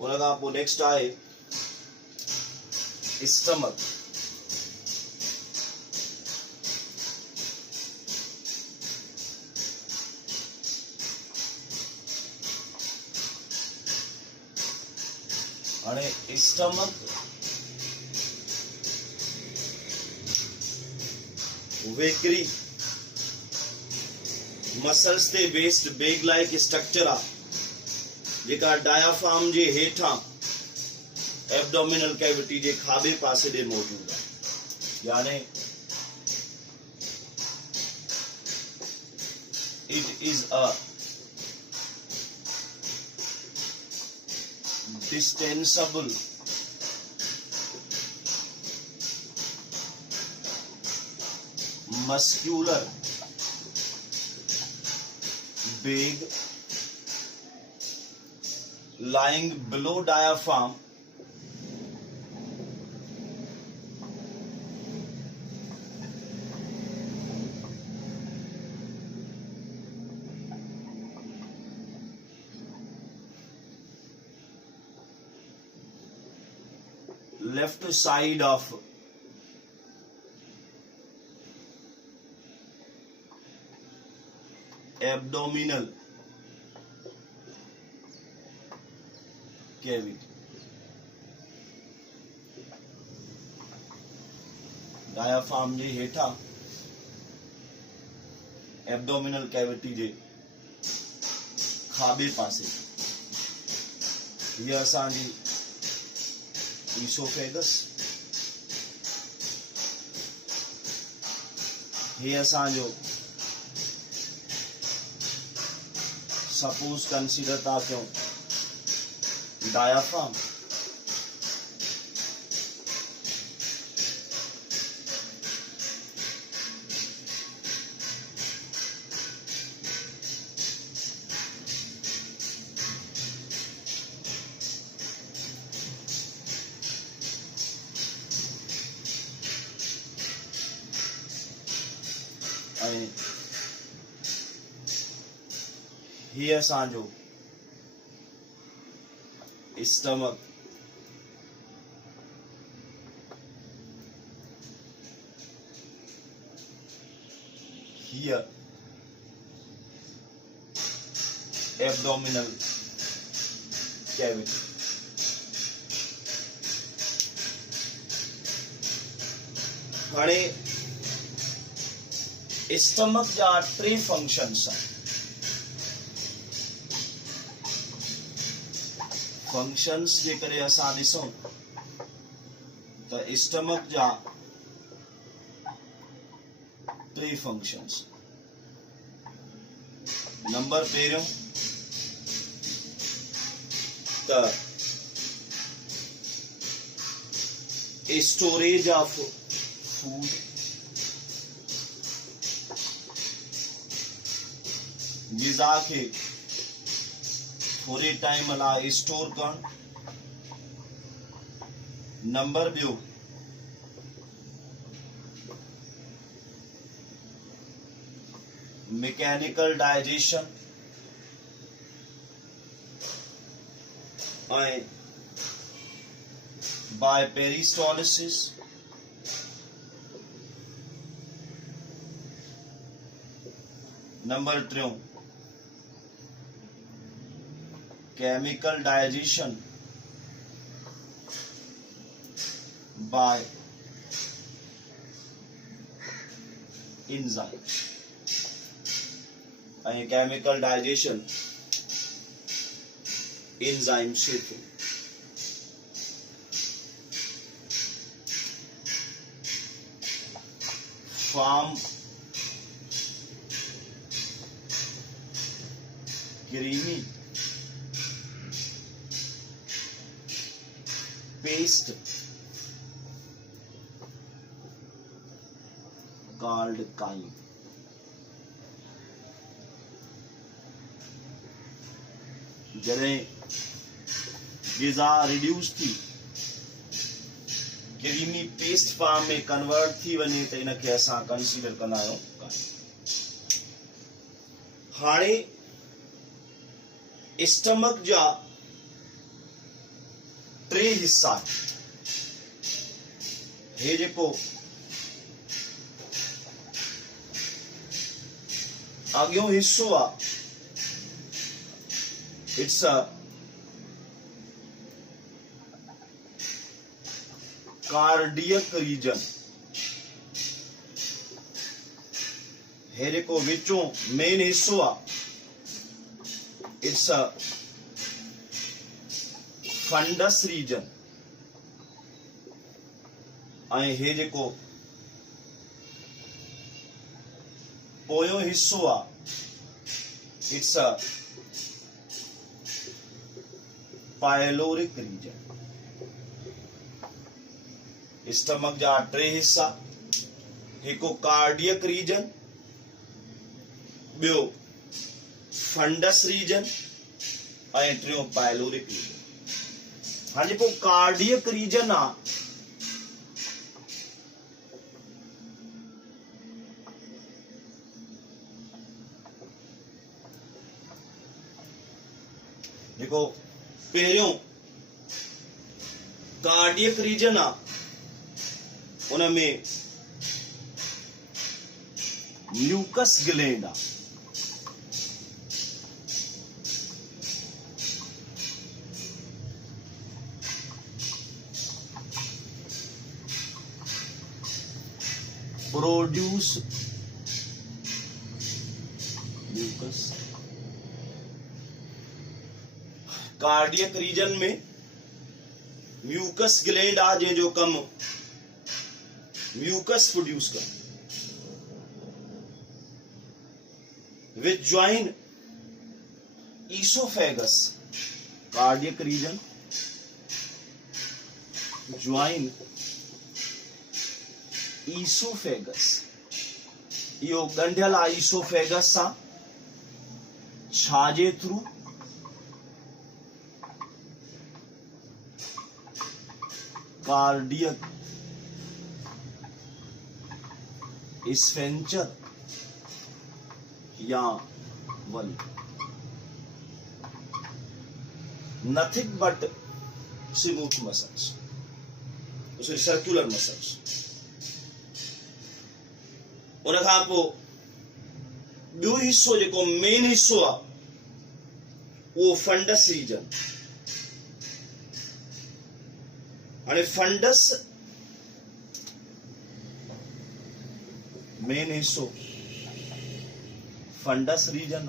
उन खां पोइ नेक्स्ट आहे स्टमक। हाणे स्टमक वेकरी मसल्स ते बेस्ड बेग लाइक स्ट्रक्चर आ जेका डायाफ्राम जे हेठां एब्डोमिनल कैविटी जे खाबे पासे दे मौजूद है। यानी it is a distensible muscular bag lying below diaphragm left side of abdominal cavity। Diaphragm जे हेठां एब्डोमिनल कैविटी जे खाबे पासे ये असांजी ईसोफेगस, ये असांजो सपोज कंसीडर था क्यों डायाफ्राम, ये असांजो स्टमक। Here abdominal cavity। हाणे स्टमक जा 3 फंक्शन्स आहिनि। फंक्शन्स जे करे असां ॾिसूं त स्टमक जा 3 फंक्शन्स। नंबर पहिरियों त स्टोरेज ऑफ फूड, ग़िज़ा खे थोड़े टाइम लाइ स्टोर करण। नंबर ॿियो मैकेनिकल डाइजेशन ऐं by peristalsis. Number 3 chemical digestion by enzyme। and chemical digestion enzyme से थी। form creamy paste called chyme। जॾहिं ग़िज़ा रिड्यूस थी क्रीमी पेस्ट फॉर्म में कन्वर्ट थी वञे त इनखे असां कंसीडर कंदा आहियूं chyme। हाणे स्टमक जा टे हिस्सा हे जेको अॻियों हिस्सो आ, इट्स अ कार्डियक रीजन। हे जेको विचों मेन हिस्सो आ, इट्स अ फंडस रीजन। ऐं हे जेको पोयों हिस्सो आ, it's a pyloric region. Stomach जा टे हिस्सा, हिकु कार्डियक रीजन, ॿियो फंडस रीजन ऐं टियों पायलोरिक रीजन। हाँ, जेको कार्डियक रीजन आ, जेको पहिरियों कार्डियक रीजन आ, उनमें म्यूकस ग्लैंड आ। Produce mucus. कार्डियक रीजन में म्यूकस ग्लैंड आ, जंहिंजो कम म्यूकस प्रोड्यूस कर, which join oesophagus. Cardiac region join oesophagus. यो गंढियल आ ईसोफेगस सां, छाजे थ्रू? कार्डियक स्फेंक्टर या valve. Nothing but smooth muscles, circular muscles. उन खां पोइ ॿियो हिस्सो जेको मेन हिस्सो आ, उहो फंडस रीजन। हाणे फंडस मेन हिस्सो फंडस रीजन,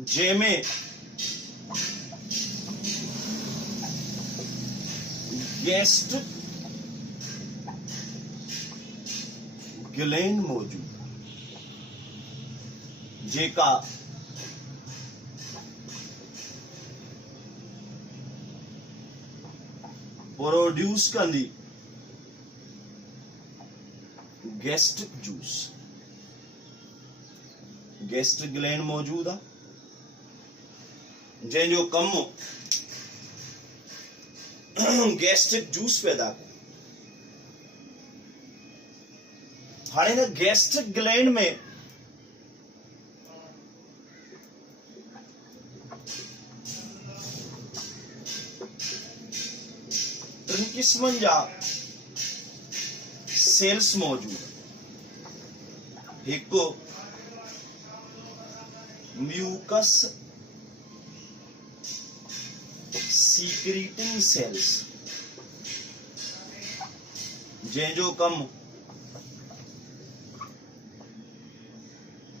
जंहिंमें गैस्ट्रिक ग्लैंड मौजूद, जेका प्रोड्यूस कंदी गैस्ट्रिक जूस। गैस्ट्रिक ग्लैंड मौजूद आ, जंहिंजो कम गैस्ट्रिक जूस पैदा करे। हाणे न गैस्ट्रिक ग्लैंड में टिन किस्मनि जा सेल्स मौजूद। हिकु म्यूकस सीक्रेटिंग सेल्स, जंहिंजो कम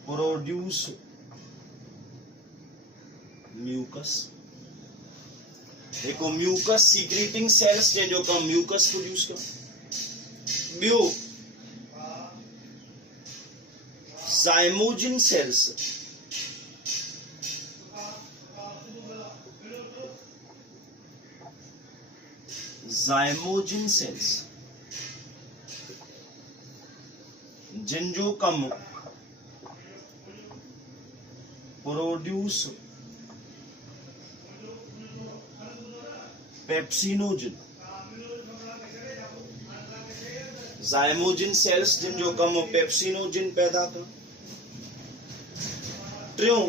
प्रोड्यूस म्यूकस। हिकु म्यूकस सीक्रेटिंग सेल्स, जंहिंजो कम म्यूकस प्रोड्यूस कर। ॿियो ज़ाइमोजिन सेल्स, ज़ाइमोजिन सेल्स, जिनजो कम प्रोड्यूस पेप्सिनोजिन। ज़ाइमोजिन सेल्स जिनजो कम पेप्सिनोजिन पैदा कर। टियों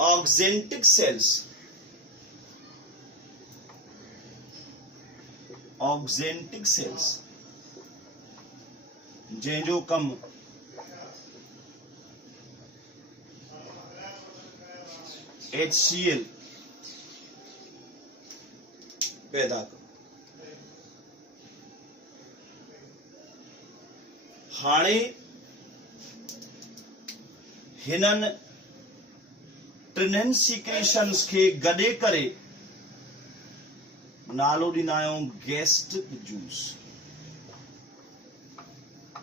ऑक्जेंटिक सेल्स, ऑक्जेंटिक सेल्स जंहिंजो कम HCl पैदा कर। हाणे हिननि टिननि सीक्रेशन्स खे गॾे करे नालो ॾींदा आहियूं गैस्ट्रिक जूस।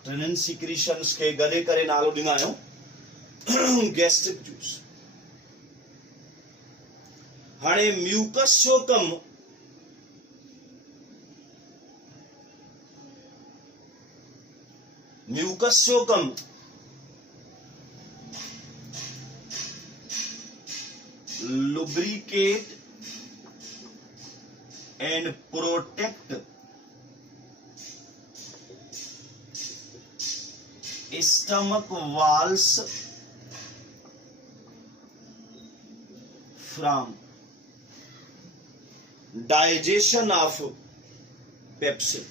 टिननि सीक्रेशन्स खे गॾे करे नालो ॾींदा आहियूं गैस्ट्रिक जूस। हाणे म्यूकस जो कम lubricate and protect stomach walls from digestion of pepsin,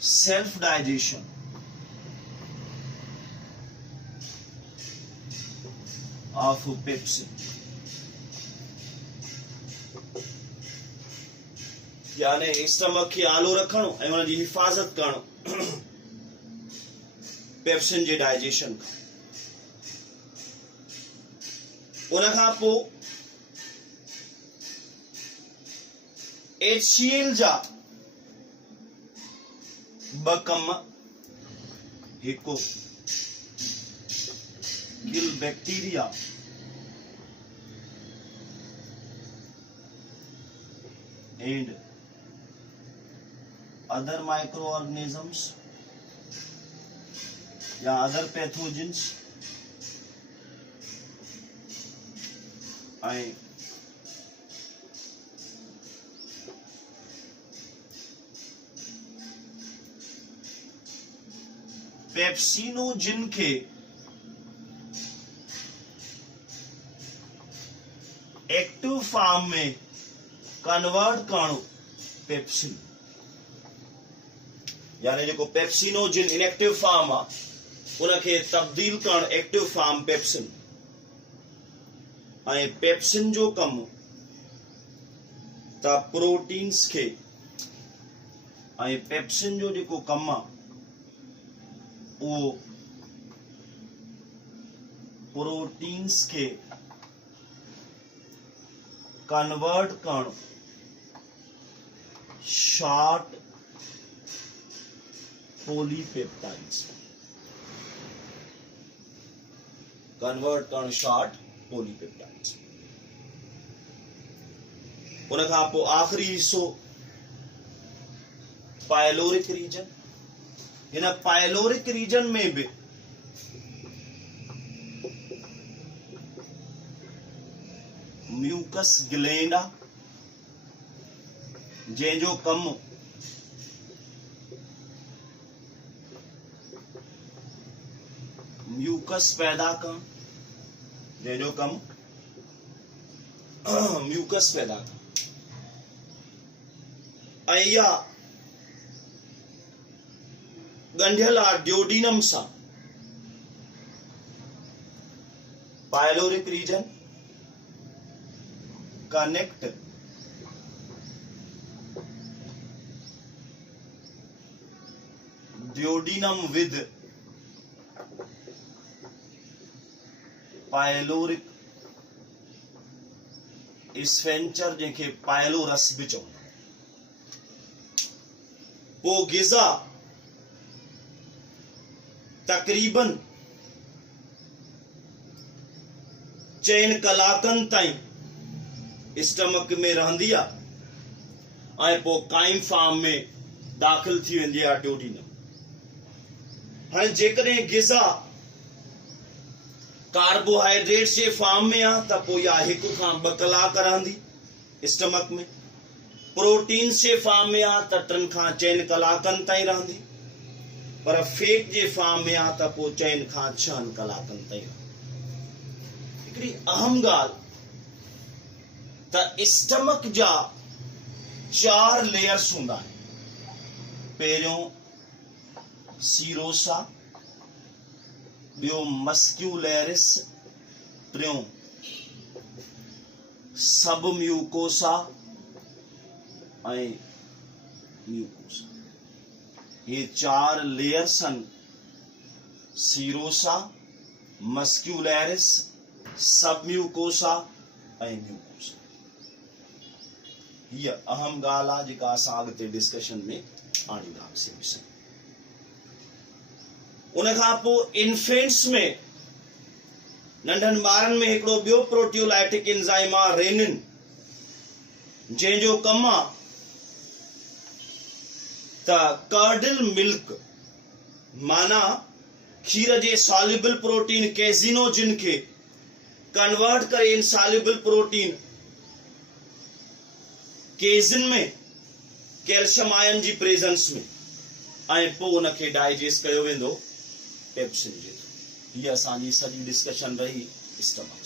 self digestion of pepsin, यानी स्टमक खे आलो रखणो ऐं उन जी हिफ़ाज़त करणो पेप्सिन जे डाइजेशन खां। उन खां पोइ HCl जा ॿ कम, हिकु kill bacteria and other microorganisms या other pathogens ऐं पेप्सिनोजिन के एक्टिव फॉर्म में कन्वर्ट करणो पेप्सिन, यानी जो पेप्सिनोजिन इनएक्टिव फॉर्म आ उनके तब्दील करण एक्टिव फॉर्म पेप्सिन। ऐं पेप्सिन जो कम त प्रोटीन्स के ऐं पेप्सिन जो जेको कम आ वो प्रोटीन्स के कन्वर्ट करण शॉर्ट पॉलीपेप्टाइड्स, कन्वर्ट करण शॉर्ट पॉलीपेप्टाइड्स। उन खां पोइ आखिरी हिस्सो पायलोरिक रीजन। इन पायलोरिक रीजन में भी म्यूकस ग्लैंड आ जंहिंजो कम म्यूकस पैदा करण, जंहिंजो कम म्यूकस पैदा करण। ऐं इहा ॻंढियल आहे ड्योडीनम सां। Pyloric region connect duodenum with pyloric sphincter जंहिंखे पायलोरस भी चवंदा। पोइ ग़िज़ा तकरीबन 4 कलाकनि ताईं स्टमक में रहंदी आहे ऐं पोइ काइम फॉर्म में दाख़िल थी वेंदी आहे ड्योडीनम। हाणे जेकॾहिं ग़िज़ा कार्बोहाइड्रेट्स जे फॉर्म में आहे त पोइ इहा 1 खां 2 कलाक रहंदी स्टमक में। प्रोटीन्स जे फॉर्म में आहे त 3 खां 4 कलाकनि ताईं रहंदी, पर फैट जे फॉर्म में आहे त पोइ 4 खां 6 कलाकनि ताईं। हिकिड़ी अहम ॻाल्हि त स्टमक जा 4 लेयर्स हूंदा आहिनि। पहिरियों सीरोसा, ॿियो मस्क्यूलैरिस, टियों सब म्यूकोसा ऐं म्यूकोसा। ये 4 लेयर्स आहिनि, सीरोसा, मस्क्यूलैरिस, सब म्यूकोसा ऐं म्यूकोसा। हीअ अहम ॻाल्हि आहे जेका असां अॻिते डिस्कशन में आणींदासीं। उन खां पोइ इन्फेंट्स में, नंढनि ॿारनि में हिकिड़ो ॿियो प्रोटियोलाइटिक एंजाइम आहे रेनिन, जंहिंजो कमु आहे त कर्डल मिल्क माना खीर जे सॉल्युबल प्रोटीन कैसिनोजिन खे कन्वर्ट करे इनसॉल्युबल प्रोटीन केजिन में कैल्शियम आयन जी प्रेजेंस में, ऐं पोइ उनखे डाइजेस्ट कयो वेंदो पेप्सिन जे थ्रू। हीअ असांजी सॼी डिस्कशन रही स्टमक।